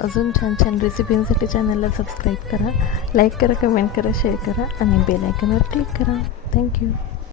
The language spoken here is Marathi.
अजून छान छान रेसिपींसाठी चॅनलला सबस्क्राईब करा, लाईक करा, कमेंट करा, शेअर करा आणि बेल आयकॉनवर क्लिक करा. थँक्यू.